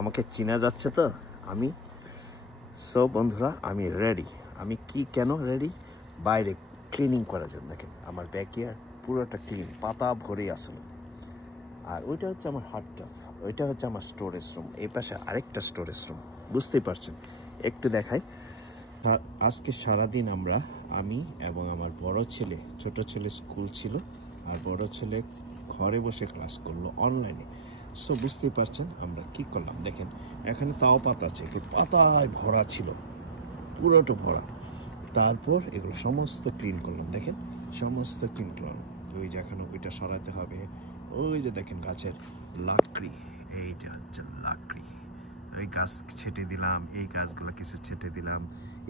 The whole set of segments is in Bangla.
আমাকে চিনা যাচ্ছে তো আমি সো বন্ধুরা আমি রেডি। আমি কি কেন রেডি? বাইরে ক্লিনিং করার জন্য। দেখেন আমার ব্যাকইয়ার্ড পুরোটা ক্লিন, পাতা ভরে আসলো। আর ওইটা হচ্ছে আমার হাটটা, ওইটা হচ্ছে আমার স্টোরেজ রুম, এই পাশে আরেকটা স্টোরেজ রুম, বুঝতেই পারছেন। একটু দেখাই। আজকে সারাদিন আমি এবং আমার বড় ছেলে, ছোট ছেলে স্কুল ছিল আর বড় ছেলে ঘরে বসে ক্লাস করলো অনলাইনে। সো বুঝতেই পারছেন আমরা কি করলাম। দেখেন এখানে তাও পাতা আছে, কিন্তু পাতায় ভরা ছিল, পুরোটা ভরা। তারপর এগুলো সমস্ত ক্লিন করলাম। দেখেন সমস্ত ক্লিন করলাম। ওই যে এখন ওইটা সরাতে হবে। ওই যে দেখেন গাছের লাকড়ি, এইটা হচ্ছে লাকড়ি, ওই গাছ ছেটে দিলাম, এই গাছগুলো কিছু ছেটে দিলাম,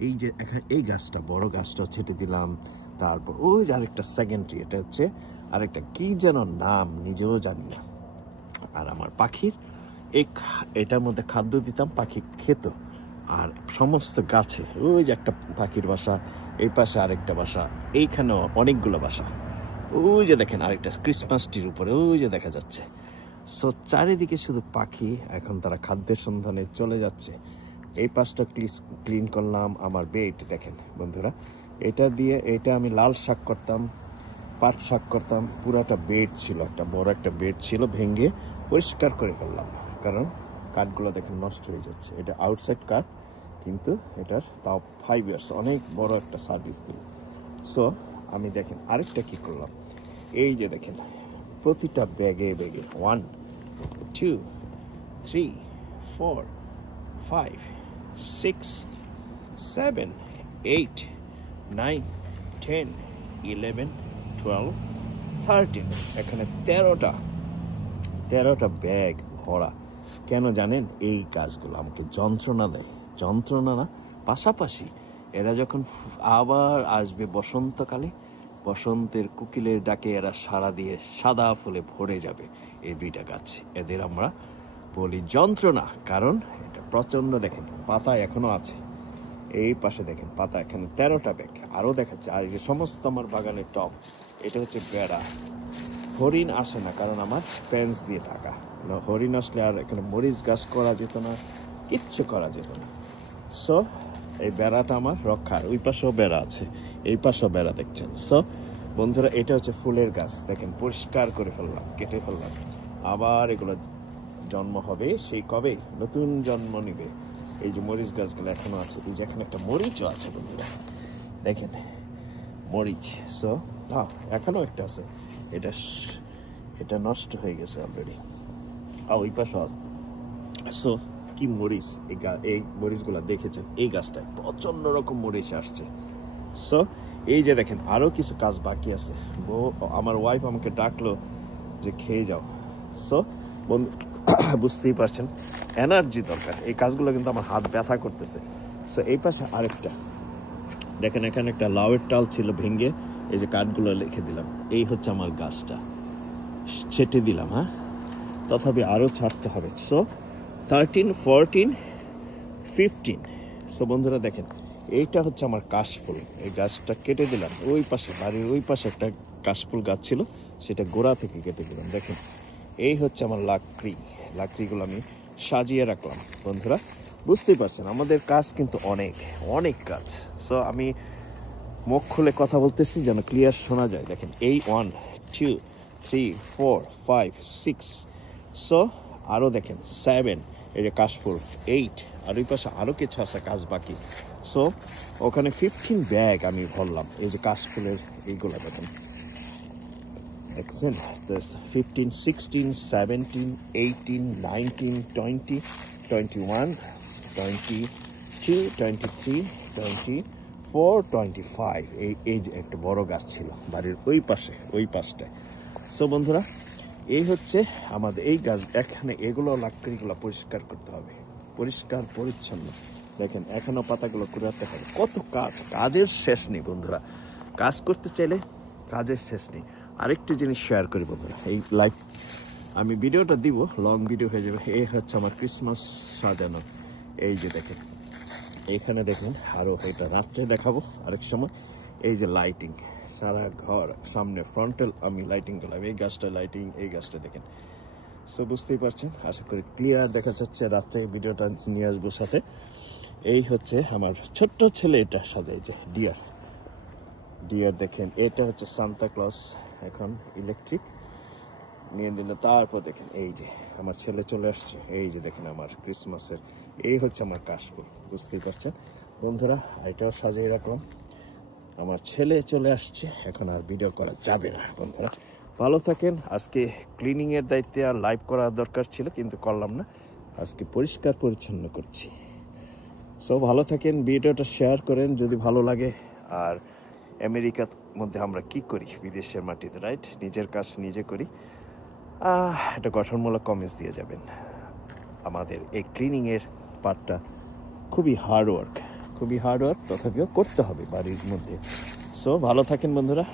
এই যে এখন এই গাছটা বড় গাছটা ছেটে দিলাম। তারপর ওই যে আরেকটা সেকেন্ডারি, এটা হচ্ছে আরেকটা কি যেন নাম নিজেও জানি না। আর আমার পাখির এটার মধ্যে খাদ্য দিতাম, পাখি খেত। আর সমস্ত গাছে ওই যে একটা পাখির বাসা, এই পাশে আরেকটা বাসা, এইখানেও অনেকগুলো বাসা। ওই যে দেখেন আরেকটা ক্রিসমাস ট্রির উপরে ওই যে দেখা যাচ্ছে। সো চারিদিকে শুধু পাখি, এখন তারা খাদ্যের সন্ধানে চলে যাচ্ছে। এই পাশটা ক্লিন করলাম। আমার বেড দেখেন বন্ধুরা, এটা আমি লাল শাক করতাম, পাট শাক করতাম। পুরাটা বেড ছিল, একটা বড় একটা বেড ছিল, ভেঙে পরিষ্কার করে ফেললাম। কারণ কাঠগুলো দেখেন নষ্ট হয়ে যাচ্ছে। এটা আউটসাইড কাঠ, কিন্তু এটার তাও 5 ইয়ার্স, অনেক বড় একটা সার্ভিস দিল। সো আমি দেখেন আরেকটা কি করলাম, এই যে দেখেন প্রতিটা ব্যাগে 1 2 3 4 5 6 7 8 9 10 11 12 13, এখানে 13টা ব্যাগ ভরা। কেন জানেন? এই গাছগুলো আমাকে যন্ত্রণা দেয়। যন্ত্রণা না, পাশাপাশি এরা যখন আবার আসবে বসন্তকালে, বসন্তের কোকিলের ডাকে এরা সাড়া দিয়ে সাদা ফুলে ভরে যাবে। এই 2টা গাছ, এদের আমরা বলি যন্ত্রণা। কারণ এটা প্রচণ্ড, দেখেন পাতা এখনো আছে। এই পাশে দেখেন পাতা, এখানে 13টা ব্যাগ আরও দেখাচ্ছে। আর এই যে সমস্ত আমার বাগানের টপ, এটা হচ্ছে বেড়া। হরিণ আসে না, কারণ আমার ফেন্স দিয়ে ঢাকা। হরিণ আসলে আর এখানে মরিচ গাছ করা যেত না, কিচ্ছু করা যেত না। সো এই বেড়াটা আমার রক্ষার। ওই পাশেও বেড়া আছে, এই পাশেও বেড়া দেখছেন। সো বন্ধুরা, এটা হচ্ছে ফুলের গাছ। দেখেন পরিষ্কার করে ফেললাম, কেটে ফেললাম। আবার এগুলো জন্ম হবে, সেই কবে নতুন জন্ম নিবে। এই যে মরিচ গাছগুলো এখনো আছে, এই যে এখানে একটা মরিচও আছে বন্ধুরা, দেখেন মরিচ। সো এখনো একটা আছে, এটা নষ্ট হয়ে গেছে অলরেডি। ওই পাশে আছে। সো কি মরিচ, এই মরিচগুলা দেখেছেন, এই গাছটায় প্রচন্ড রকম মরিচ আসছে। সো এই যে দেখেন আরো কিছু কাজ বাকি আছে। আমার ওয়াইফ আমাকে ডাকলো যে খেয়ে যাও। সো বন্ধু বুঝতেই পারছেন, এনার্জি দরকার। এই কাজগুলো কিন্তু আমার হাত ব্যথা করতেছে। সো এই পাশে আরেকটা দেখেন, এখানে একটা লাউয়ের টাল ছিল, ভেঙে এই যে কাঠগুলো লিখে দিলাম। এই হচ্ছে আমার গাছটা, ছেটে দিলাম। তথাপি আরও ছাড়তে হবে। সো 13 14 15। সো বন্ধুরা দেখেন, এইটা হচ্ছে আমার কাশফুল। এই গাছটা কেটে দিলাম। ওই পাশে বাড়ির ওই পাশে একটা কাশফুল গাছ ছিল, সেটা গোড়া থেকে কেটে দিলাম। দেখেন এই হচ্ছে আমার লাকড়িগুলো আমি সাজিয়ে রাখলাম। বন্ধুরা বুঝতেই পারছেন, আমাদের কাজ কিন্তু অনেক অনেক কাজ। সো আমি মুখ খুলে কথা বলতেছি যেন ক্লিয়ার শোনা যায়। দেখেন এই 1 2 3 4 5 6। সো আরও দেখেন 7, এই যে কাশফুল 8, আর ওই পাশে আরও কিছু আছে কাজ বাকি। সো ওখানে 15 ব্যাগ আমি ভরলাম। এই যে কাশফুলের এইগুলো দেখেন, দেখছেন 15 16 17 18 19 20 21 22 23 24 25। এই যে একটা বড় গাছ ছিল বাড়ির ওই পাশটায়। সো বন্ধুরা, এই হচ্ছে আমাদের এই গাছ। এখানে এগুলো লাকড়িগুলো পরিষ্কার করতে হবে, পরিষ্কার পরিচ্ছন্ন। দেখেন এখনো পাতাগুলো কুড়াতে হবে। কত কাজের শেষ নেই বন্ধুরা। কাজ করতে চাইলে কাজের শেষ নেই। আরেকটি জিনিস শেয়ার করি বন্ধুরা, এই লাইভ আমি ভিডিওটা দিব, লং ভিডিও হয়ে যাবে। এই হচ্ছে আমার ক্রিসমাস সাজানো। এই যে দেখেন এখানে দেখেন, আরও এটা রাত্রে দেখাবো আরেক সময়। এই যে লাইটিং, সারা ঘর সামনে ফ্রন্টাল আমি লাইটিং করলাম। এই গাছটা লাইটিং, এই গাছটা দেখেন। সো বুঝতেই পারছেন, আশা করি ক্লিয়ার দেখা যাচ্ছে। রাত্রে ভিডিওটা নিয়ে আসবো সাথে। এই হচ্ছে আমার ছোট্ট ছেলে, এটা সাজাইছে ডিয়ার। ডিয়ার দেখেন, এটা হচ্ছে সান্তা ক্লজ, এখন ইলেকট্রিক নিয়ে দিল। তারপর দেখেন এই যে আমার ছেলে চলে আসছে, এই যে দেখেন আমার ক্রিসমাসের, এই হচ্ছে আমার কাশফুল, বুঝতেই পারছেন বন্ধুরা। এটাও সাজিয়ে রাখলাম। আমার ছেলে চলে আসছে, এখন আর ভিডিও করা যাবে না বন্ধুরা। ভালো থাকেন। আজকে ক্লিনিংয়ের দায়িত্বে আর লাইভ করা দরকার ছিল, কিন্তু করলাম না। আজকে পরিষ্কার পরিচ্ছন্ন করছি। সো ভালো থাকেন, ভিডিওটা শেয়ার করেন যদি ভালো লাগে। আর আমেরিকার মধ্যে আমরা কি করি বিদেশের মাটিতে, রাইট? নিজের কাজ নিজে করি। একটা গঠনমূলক কমেন্টস দিয়ে যাবেন। আমাদের এই ক্লিনিংয়ের পার্টটা খুবই হার্ড ওয়ার্ক, তথাপিও করতে হবে বাড়ির মধ্যে। সো ভালো থাকেন বন্ধুরা।